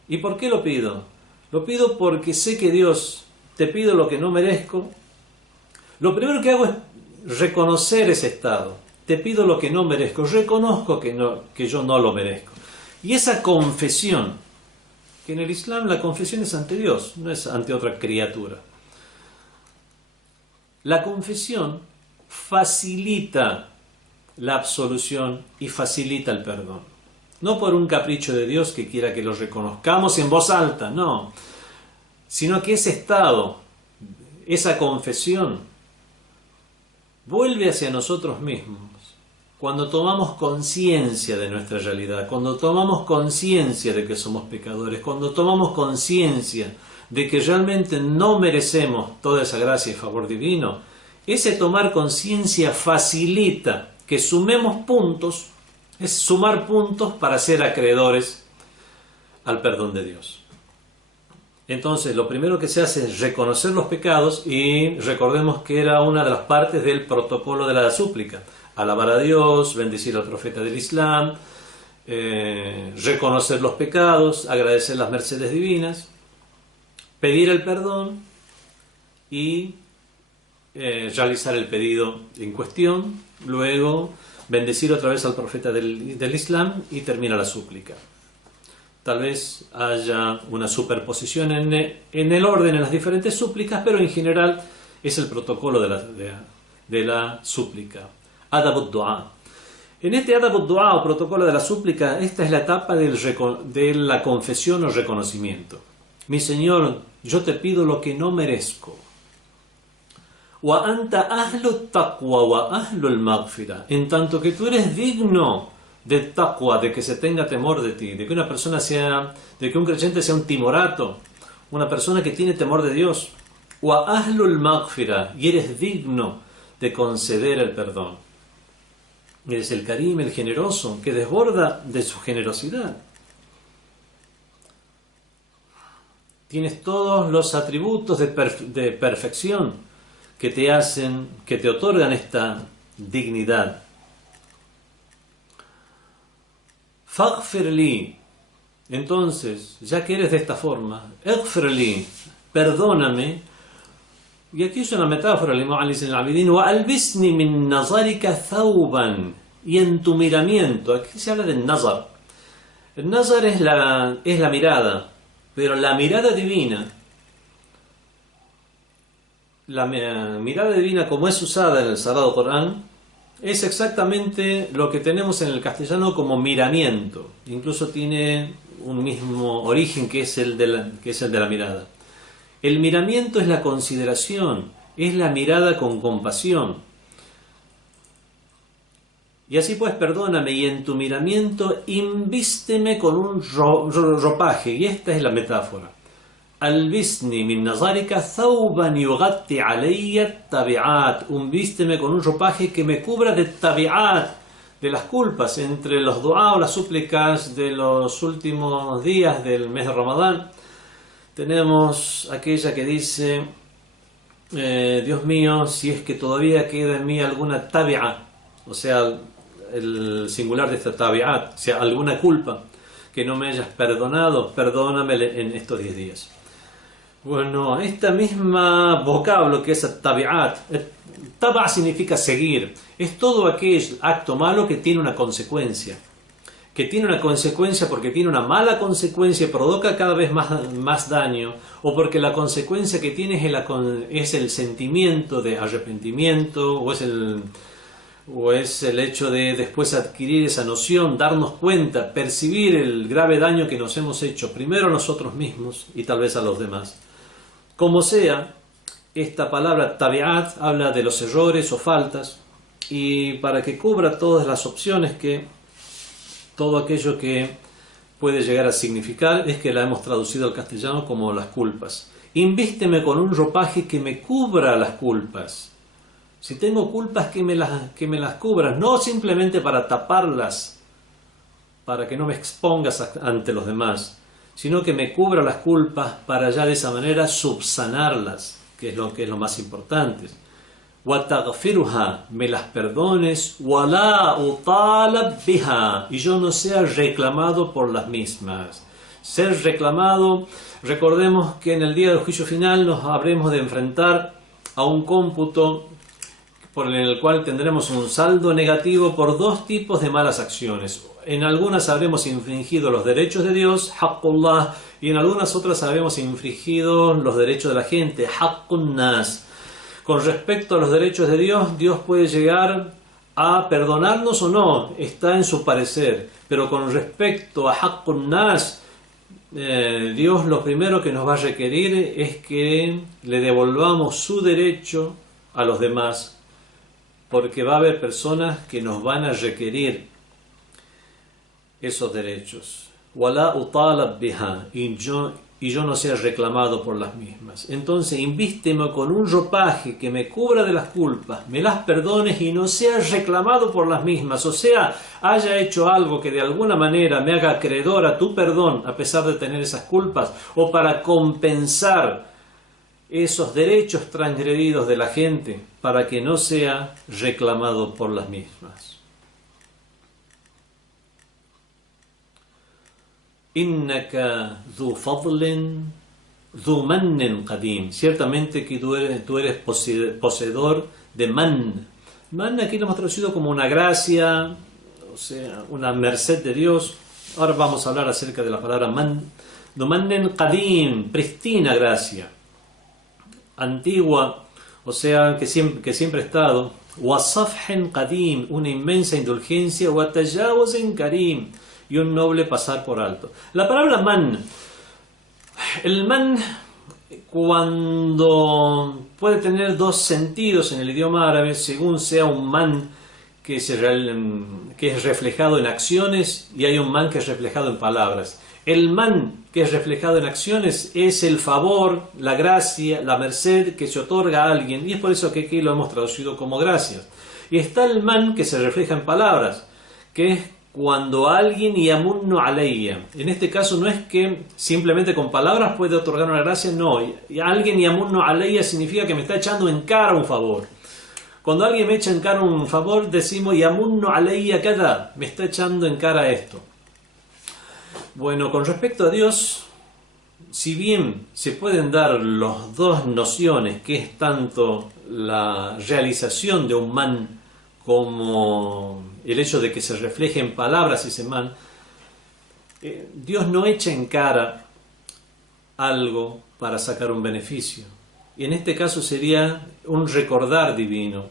¿Y por qué lo pido? Lo pido porque sé que Dios, te pido lo que no merezco. Lo primero que hago es reconocer ese estado. Te pido lo que no merezco. Reconozco que yo no lo merezco. Y esa confesión, que en el Islam la confesión es ante Dios, no es ante otra criatura. La confesión facilita la absolución y facilita el perdón. No por un capricho de Dios que quiera que lo reconozcamos en voz alta, no. Sino que ese estado, esa confesión, vuelve hacia nosotros mismos. Cuando tomamos conciencia de nuestra realidad, cuando tomamos conciencia de que somos pecadores, cuando tomamos conciencia de que realmente no merecemos toda esa gracia y favor divino, ese tomar conciencia facilita que sumemos puntos, es sumar puntos para ser acreedores al perdón de Dios. Entonces, lo primero que se hace es reconocer los pecados y recordemos que era una de las partes del protocolo de la súplica. Alabar a Dios, bendecir al profeta del Islam, reconocer los pecados, agradecer las mercedes divinas, pedir el perdón y realizar el pedido en cuestión, luego bendecir otra vez al profeta del Islam y termina la súplica. Tal vez haya una superposición en el orden en las diferentes súplicas, pero en general es el protocolo de la súplica. Adab ad-du'a. En este adab ad-du'a o protocolo de la súplica, esta es la etapa de la confesión o reconocimiento. Mi Señor, yo te pido lo que no merezco. Wa anta ahlu taqwa wa ahlu al-maghfira. En tanto que tú eres digno de taqwa, de que se tenga temor de ti, de que una persona de que un creyente sea un timorato, una persona que tiene temor de Dios. Wa ahlu al-maghfira. Y eres digno de conceder el perdón. Eres el Karim, el generoso, que desborda de su generosidad. Tienes todos los atributos de perfección que te otorgan esta dignidad. Faghfir li. Entonces, ya que eres de esta forma, ighfir li, perdóname. Y aquí es una metáfora, wa albisni min nazarika thawban, y en tu miramiento, aquí se habla del nazar. El nazar es la mirada, pero la mirada divina, como es usada en el Sagrado Corán, es exactamente lo que tenemos en el castellano como miramiento. Incluso tiene un mismo origen que es el de la mirada. El miramiento es la consideración, es la mirada con compasión. Y así pues, perdóname, y en tu miramiento invísteme con un ropaje. Y esta es la metáfora. Albisni min nazarika thawban yughatti alayya tabi'at. Invísteme con un ropaje que me cubra de tabi'at, de las culpas, entre los du'a o las súplicas de los últimos días del mes de Ramadán. Tenemos aquella que dice, Dios mío, si es que todavía queda en mí alguna tabi'a, o sea, el singular de esta tabi'at, o sea, alguna culpa que no me hayas perdonado, perdóname en estos 10 días. Bueno, esta misma vocablo que es tabi'at, taba significa seguir, es todo aquel acto malo que tiene una consecuencia. Que tiene una consecuencia porque tiene una mala consecuencia, provoca cada vez más daño, o porque la consecuencia que tiene es el sentimiento de arrepentimiento, o es el hecho de después adquirir esa noción, darnos cuenta, percibir el grave daño que nos hemos hecho, primero a nosotros mismos y tal vez a los demás. Como sea, esta palabra tabi'at habla de los errores o faltas, y para que cubra todas las opciones todo aquello que puede llegar a significar, es que la hemos traducido al castellano como las culpas. Invísteme con un ropaje que me cubra las culpas. Si tengo culpas, que me las cubras, no simplemente para taparlas, para que no me expongas ante los demás, sino que me cubra las culpas para ya de esa manera subsanarlas, que es lo más importante. وَتَغْفِرُهَا, me las perdones, وَلَا أُطَالَبْ بِهَا, y yo no sea reclamado por las mismas. Ser reclamado, recordemos que en el día del juicio final nos habremos de enfrentar a un cómputo en el cual tendremos un saldo negativo por 2 tipos de malas acciones. En algunas habremos infringido los derechos de Dios, haqqullah, y en algunas otras habremos infringido los derechos de la gente, haqqun nas. Con respecto a los derechos de Dios, Dios puede llegar a perdonarnos o no, está en su parecer. Pero con respecto a haqqun nas, Dios lo primero que nos va a requerir es que le devolvamos su derecho a los demás, porque va a haber personas que nos van a requerir esos derechos. وَلَا أُطَالَبْ بِهَا, y yo no sea reclamado por las mismas. Entonces, invísteme con un ropaje que me cubra de las culpas, me las perdones y no sea reclamado por las mismas. O sea, haya hecho algo que de alguna manera me haga acreedor a tu perdón, a pesar de tener esas culpas, o para compensar esos derechos transgredidos de la gente, para que no sea reclamado por las mismas. Innaka dhu fadlin dhu mannin qadim. Ciertamente que tú eres poseedor de man. Man aquí lo hemos traducido como una gracia, o sea, una merced de Dios. Ahora vamos a hablar acerca de la palabra man. Dhu mannin qadim, pristina gracia, antigua, o sea, que siempre ha estado. Wa safhin qadim, una inmensa indulgencia. Wa tajawuzin karim, y un noble pasar por alto. La palabra man, el man, cuando puede tener 2 sentidos en el idioma árabe, según sea un man que es reflejado en acciones, y hay un man que es reflejado en palabras. El man que es reflejado en acciones es el favor, la gracia, la merced que se otorga a alguien, y es por eso que aquí lo hemos traducido como gracias. Y está el man que se refleja en palabras, que es cuando alguien yamunnu alayya. En este caso no es que simplemente con palabras puede otorgar una gracia, no. Alguien yamunnu alayya significa que me está echando en cara un favor. Cuando alguien me echa en cara un favor, decimos yamunnu alayya kada, me está echando en cara esto. Bueno, con respecto a Dios, si bien se pueden dar las 2 nociones, que es tanto la realización de un man como el hecho de que se refleje en palabras ese man, Dios no echa en cara algo para sacar un beneficio. Y en este caso sería un recordar divino,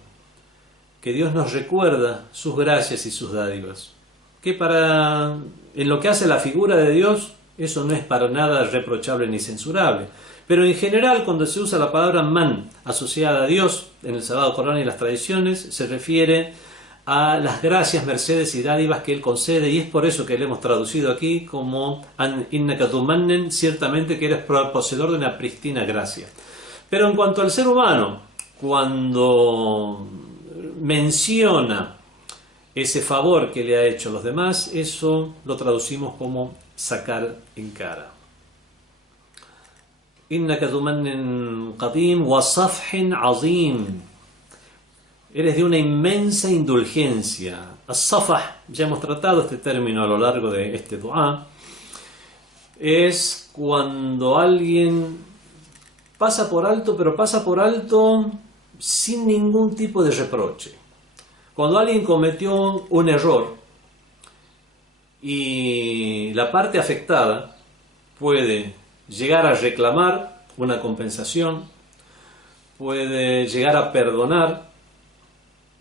que Dios nos recuerda sus gracias y sus dádivas. Que en lo que hace la figura de Dios, eso no es para nada reprochable ni censurable. Pero en general, cuando se usa la palabra man asociada a Dios en el Sagrado Corán y las tradiciones, se refiere a las gracias, mercedes y dádivas que Él concede, y es por eso que le hemos traducido aquí como innaka dhu mannen, ciertamente que eres poseedor de una pristina gracia. Pero en cuanto al ser humano, cuando menciona ese favor que le ha hecho a los demás, eso lo traducimos como sacar en cara. Innaka dhu mannin qadim wa safhin azim. Eres de una inmensa indulgencia. As-safah, ya hemos tratado este término a lo largo de este dua, es cuando alguien pasa por alto, pero pasa por alto sin ningún tipo de reproche. Cuando alguien cometió un error y la parte afectada puede llegar a reclamar una compensación, puede llegar a perdonar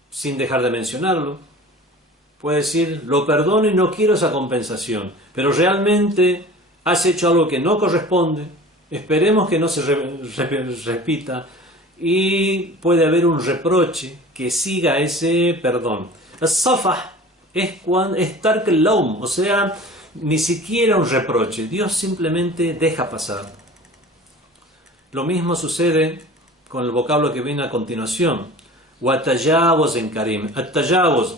sin dejar de mencionarlo, puede decir, lo perdono y no quiero esa compensación, pero realmente has hecho algo que no corresponde, esperemos que no se repita, y puede haber un reproche que siga ese perdón. As-safah es tark al-lawm, o sea, ni siquiera un reproche, Dios simplemente deja pasar. Lo mismo sucede con el vocablo que viene a continuación, watajawaz en karim. At-tajawuz,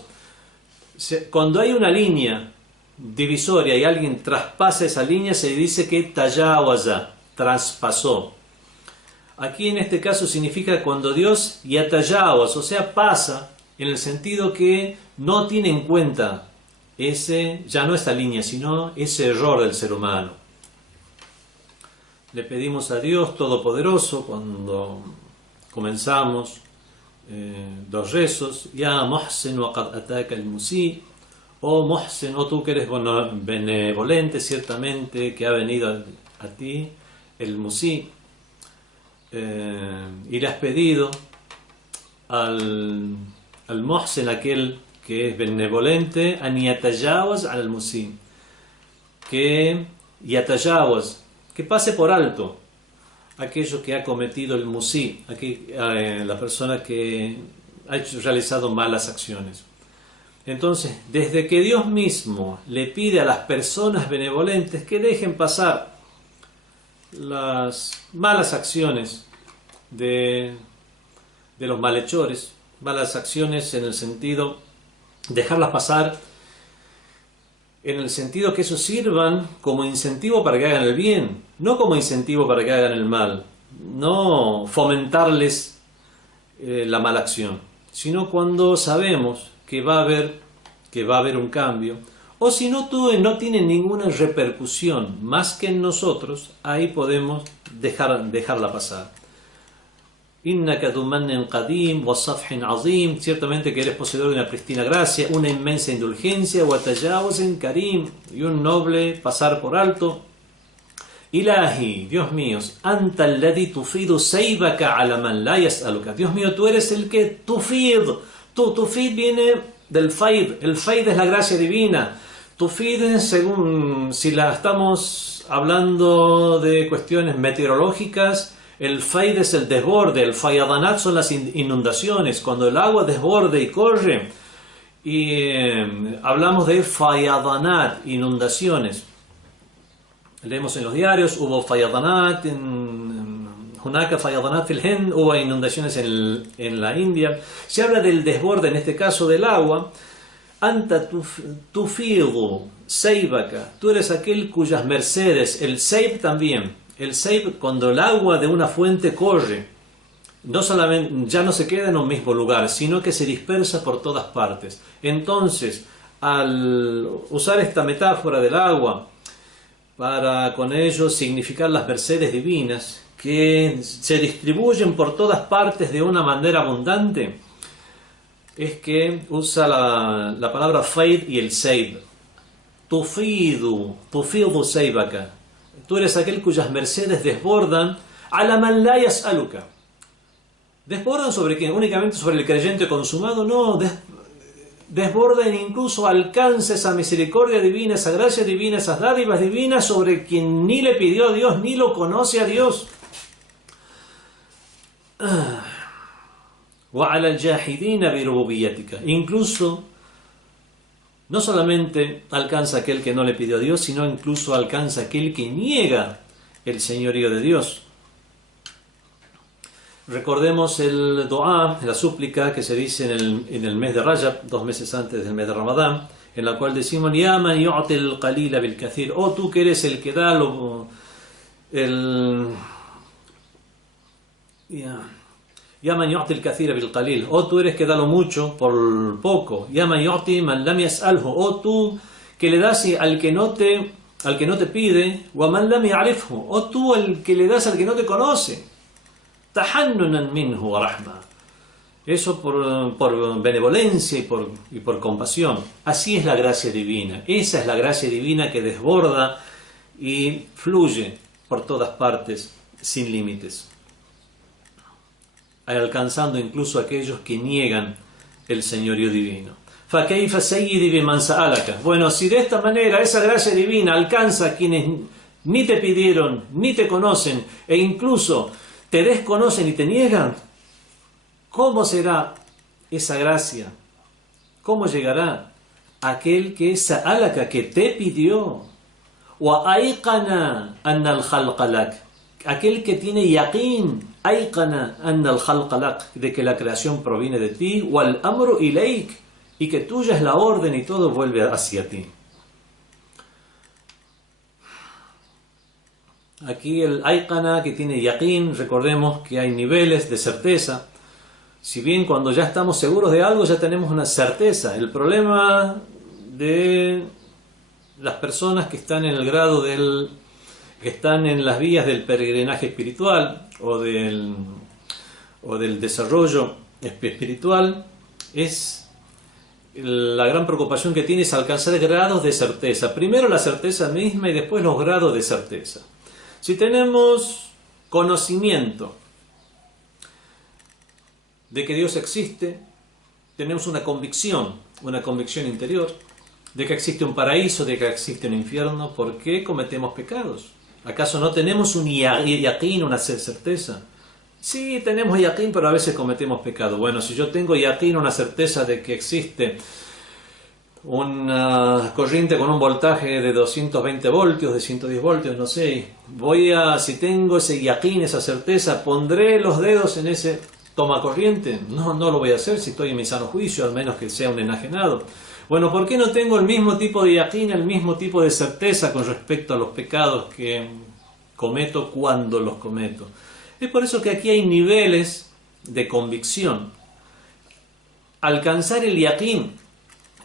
cuando hay una línea divisoria y alguien traspasa esa línea, se dice que tajawaza, traspasó. Aquí en este caso significa cuando Dios yatajawaz, o sea, pasa en el sentido que no tiene en cuenta ya no esta línea, sino ese error del ser humano. Le pedimos a Dios Todopoderoso cuando comenzamos los rezos, Ya Muhsin wa qad ataka al-Musi, oh Muhsin, oh tú que eres benevolente, ciertamente que ha venido a ti el Musi, y le has pedido al Muhsin, aquel que es benevolente, an yatajawaz al Musi, que yatajawaz, que pase por alto aquello que ha cometido el Musi, la persona que ha realizado malas acciones. Entonces, desde que Dios mismo le pide a las personas benevolentes que dejen pasar las malas acciones de los malhechores, malas acciones en el sentido, dejarlas pasar en el sentido que eso sirvan como incentivo para que hagan el bien, no como incentivo para que hagan el mal, no fomentarles la mala acción, sino cuando sabemos que va a haber un cambio, o si no tiene ninguna repercusión más que en nosotros, ahí podemos dejarla pasar. Innaka du mannin qadim wa safhin azim, ciertamente que eres poseedor de una pristina gracia, una inmensa indulgencia, wa tajawuzin karim, y un noble pasar por alto. Ilahi, Dios mío, anta alladhi tufidu saybaka ala man la yas'aluka. Dios mío, tú eres el que tufid. Tufid viene del faid. El faid es la gracia divina. Tufid, según si la estamos hablando de cuestiones meteorológicas, el faid es el desborde, el fayadanat son las inundaciones, cuando el agua desborde y corre, y hablamos de fayadanat, inundaciones. Leemos en los diarios, hubo fayadanat, Hunaka fayadanat fil Hind, hubo inundaciones en la India. Se habla del desborde, en este caso del agua. Anta tufidu seibaka, tú eres aquel cuyas mercedes, el seib también. El seib, cuando el agua de una fuente corre, no solamente ya no se queda en un mismo lugar, sino que se dispersa por todas partes. Entonces, al usar esta metáfora del agua para con ello significar las mercedes divinas que se distribuyen por todas partes de una manera abundante, es que usa la palabra faid y el seib. Tufidu seibaka. Tú eres aquel cuyas mercedes desbordan ala man la yas'aluka. ¿Desbordan sobre quién? ¿Únicamente sobre el creyente consumado? No, desbordan e incluso alcanza esa misericordia divina, esa gracia divina, esas dádivas divinas sobre quien ni le pidió a Dios, ni lo conoce a Dios. Wa ala al-jahidina bi rububiyyatika. Incluso no solamente alcanza aquel que no le pidió a Dios, sino incluso alcanza aquel que niega el señorío de Dios. Recordemos el dua, la súplica que se dice en el mes de Rajab, 2 meses antes del mes de Ramadán, en la cual decimos, Ya man yu'ti al-qalila bil-kathir, oh tú que eres el que da Ya man yu'ti al-kathira bil-qalil. O tú eres que da lo mucho por poco. Ya man yu'ti man lam yas'alhu. O tú que le das al que no te pide. Wa man lam ya'rifhu. O tú el que le das al que no te conoce. Tahannunan minhu wa rahma. Eso por benevolencia y por compasión. Así es la gracia divina. Esa es la gracia divina que desborda y fluye por todas partes sin límites, alcanzando incluso a aquellos que niegan el señorío divino. فَكَيْفَ سَيِّدِي بِمَنْ سَأَلَكَ. Bueno, si de esta manera esa gracia divina alcanza a quienes ni te pidieron, ni te conocen, e incluso te desconocen y te niegan, ¿cómo será esa gracia? ¿Cómo llegará aquel que sa'alaka, que te pidió? وَأَيْقَنَا أَنَّ الْخَلْقَ لَكَ. Aquel que tiene yaqin, ayqana anna al-khalqa lak, de que la creación proviene de ti, wal amru ilayk, y que tuya es la orden y todo vuelve hacia ti. Aquí el ayqana que tiene yaqin, recordemos que hay niveles de certeza. Si bien cuando ya estamos seguros de algo ya tenemos una certeza, el problema de las personas que están en el grado que están en las vías del peregrinaje espiritual o del desarrollo espiritual, es la gran preocupación que tiene es alcanzar grados de certeza. Primero la certeza misma y después los grados de certeza. Si tenemos conocimiento de que Dios existe, tenemos una convicción interior de que existe un paraíso, de que existe un infierno, ¿por qué cometemos pecados? ¿Acaso no tenemos un yaqín, una certeza? Sí, tenemos yaqín, pero a veces cometemos pecado. Bueno, si yo tengo yaqín, una certeza de que existe una corriente con un voltaje de 220 voltios, de 110 voltios, no sé, si tengo ese yaqín, esa certeza, ¿pondré los dedos en ese tomacorriente? No lo voy a hacer si estoy en mi sano juicio, al menos que sea un enajenado. Bueno, ¿por qué no tengo el mismo tipo de yaqín, el mismo tipo de certeza con respecto a los pecados que cometo cuando los cometo? Es por eso que aquí hay niveles de convicción. Alcanzar el yaqín,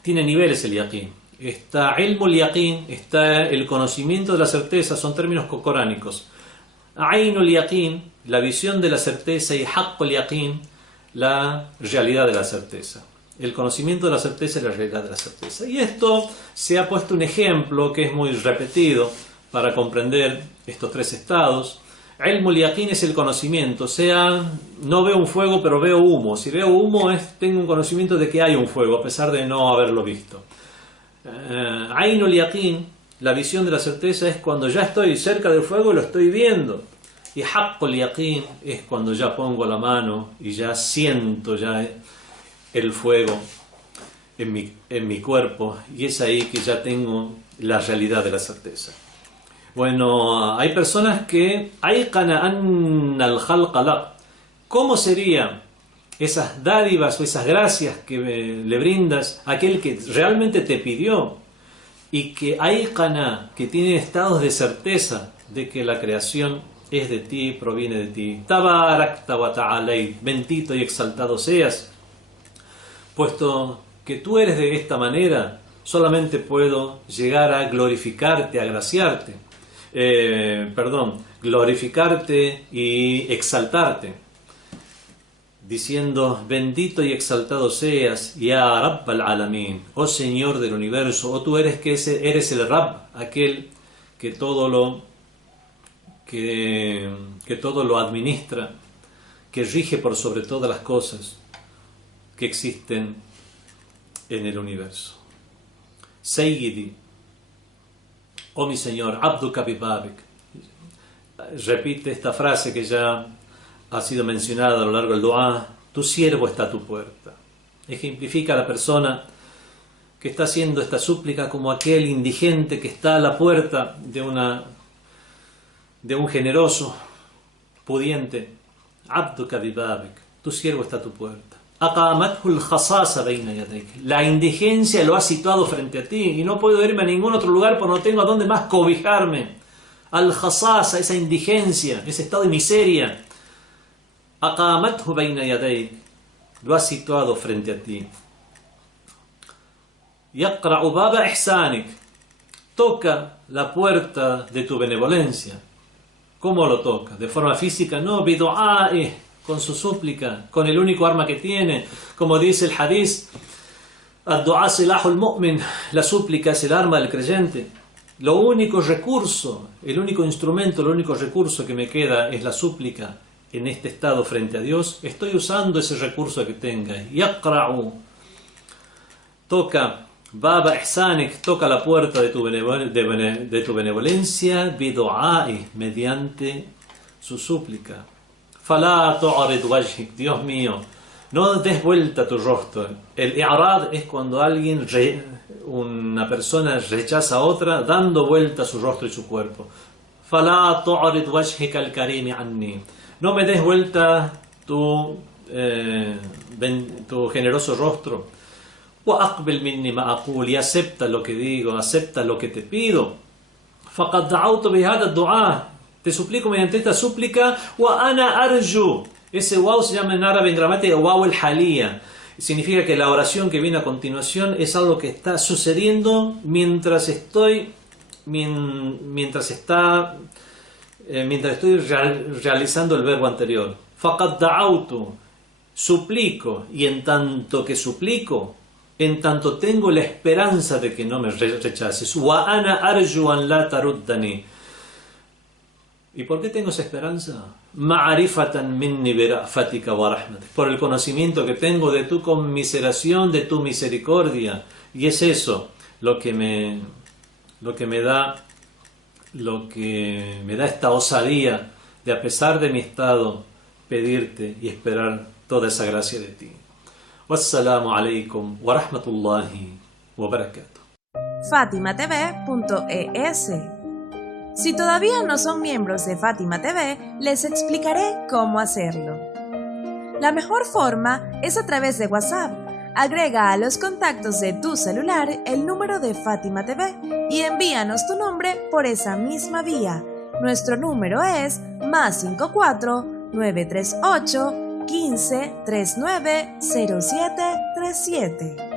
tiene niveles el yaqín. Está ilmul yaqín, está el conocimiento de la certeza, son términos coránicos. Ainul yaqín, la visión de la certeza, y haqqul yaqín, la realidad de la certeza. El conocimiento de la certeza y la realidad de la certeza. Y esto se ha puesto un ejemplo que es muy repetido para comprender estos tres estados. Ilmul yaqín es el conocimiento, o sea, no veo un fuego pero veo humo. Si veo humo tengo un conocimiento de que hay un fuego a pesar de no haberlo visto. Ainul yaqín, la visión de la certeza, es cuando ya estoy cerca del fuego y lo estoy viendo. Y haqqul yaqín es cuando ya pongo la mano y ya siento el fuego en mi cuerpo, y es ahí que ya tengo la realidad de la certeza. Bueno, hay personas que ayqana anna al-khalqa lak. ¿Cómo serían esas dádivas o esas gracias que le brindas a aquel que realmente te pidió y que ayqana, que tiene estados de certeza de que la creación es de ti, proviene de ti? Tabarakta wa ta'alay, bendito y exaltado seas. Puesto que tú eres de esta manera, solamente puedo llegar a glorificarte, agraciarte, glorificarte y exaltarte, diciendo: bendito y exaltado seas, ya Rabbal Alamin, oh Señor del universo, oh tú eres el Rabb, aquel que todo lo administra, que rige por sobre todas las cosas que existen en el universo. Sayyidi, oh mi Señor, Abduka bibabik. Repite esta frase que ya ha sido mencionada a lo largo del dua: tu siervo está a tu puerta. Ejemplifica a la persona que está haciendo esta súplica como aquel indigente que está a la puerta de un generoso pudiente. Abduka bibabik, tu siervo está a tu puerta. La indigencia lo ha situado frente a ti y no puedo irme a ningún otro lugar porque no tengo a dónde más cobijarme. Al-Khasasa, esa indigencia, ese estado de miseria, Aqamathu bayna yadayk, lo has situado frente a ti. Yaqra'u baba ihsanik, toca la puerta de tu benevolencia. ¿Cómo lo toca? ¿De forma física? No, bidu'a'i, con su súplica, con el único arma que tiene. Como dice el hadith, ad-du'a silahul mu'min, la súplica es el arma del creyente. Lo único recurso, el único instrumento, el único recurso que me queda es la súplica en este estado frente a Dios. Estoy usando ese recurso que tenga. Yaqra'u, toca baba ihsanik, toca la puerta de tu benevolencia, bidu'a'i, mediante su súplica. Fala tu'rid wajhik, Dios mío, no des vuelta tu rostro. El i'rad es cuando una persona rechaza a otra dando vuelta su rostro y su cuerpo. Fala tu'rid wajhika al-karimi anni, no me des vuelta tu generoso rostro. وأقبل مني ما أقول, y acepta lo que digo, acepta lo que te pido. فقد دعوت بهذا الدعاء, te suplico mediante esta súplica. وأنا أرجو, ese waw se llama en árabe en gramática waw el halía, significa que la oración que viene a continuación es algo que está sucediendo mientras estoy realizando el verbo anterior. فقد دعوت, suplico, y en tanto que suplico, en tanto tengo la esperanza de que no me rechaces. وَأَنَا أَرْجُو أَنْ لَا تَرُدَّنِي. ¿Y por qué tengo esa esperanza? مَعْرِفَةً مِنِّي بِرَأْفَتِكَ وَرَحْمَتِكَ, por el conocimiento que tengo de tu conmiseración, de tu misericordia. Y es eso lo que me da esta osadía de, a pesar de mi estado, pedirte y esperar toda esa gracia de ti. Wassalamu alaikum wa rahmatullahi wa barakatuh. FatimaTV.es. Si todavía no son miembros de Fátima TV, les explicaré cómo hacerlo. La mejor forma es a través de WhatsApp. Agrega a los contactos de tu celular el número de Fátima TV y envíanos tu nombre por esa misma vía. Nuestro número es +54 938 15 39 07 37.